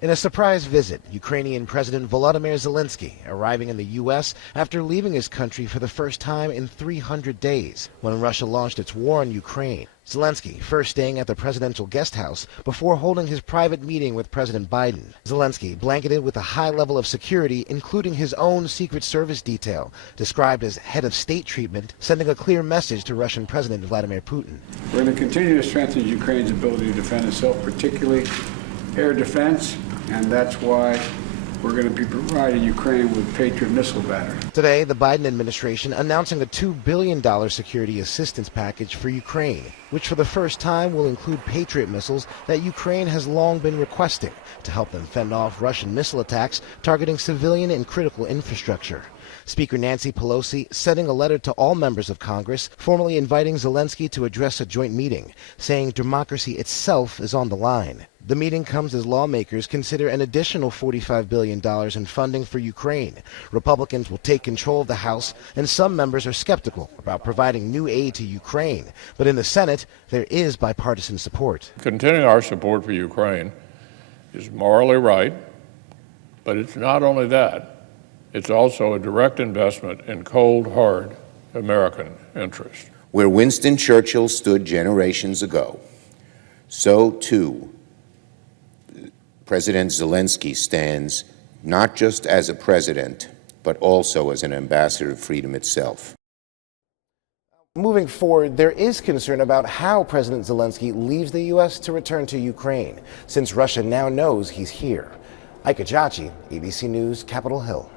In a surprise visit, Ukrainian President Volodymyr Zelenskyy arriving in the U.S. after leaving his country for the first time in 300 days, when Russia launched its war on Ukraine. Zelenskyy first staying at the presidential guest house before holding his private meeting with President Biden. Zelenskyy blanketed with a high level of security, including his own Secret Service detail, described as head of state treatment, sending a clear message to Russian President Vladimir Putin. We're going to continue to strengthen Ukraine's ability to defend itself, particularly air defense, and that's why we're going to be providing Ukraine with Patriot missile battery. Today, the Biden administration announcing a $2 billion security assistance package for Ukraine, which for the first time will include Patriot missiles that Ukraine has long been requesting to help them fend off Russian missile attacks targeting civilian and critical infrastructure. Speaker Nancy Pelosi sending a letter to all members of Congress, formally inviting Zelenskyy to address a joint meeting, saying democracy itself is on the line. The meeting comes as lawmakers consider an additional $45 billion in funding for Ukraine. Republicans will take control of the House, and some members are skeptical about providing new aid to Ukraine. But in the Senate, there is bipartisan support. Continuing our support for Ukraine is morally right, but it's not only that. It's also a direct investment in cold, hard American interest. Where Winston Churchill stood generations ago, so too President Zelenskyy stands not just as a president, but also as an ambassador of freedom itself. Moving forward, there is concern about how President Zelenskyy leaves the U.S. to return to Ukraine, since Russia now knows he's here. Ike Ajachi, ABC News, Capitol Hill.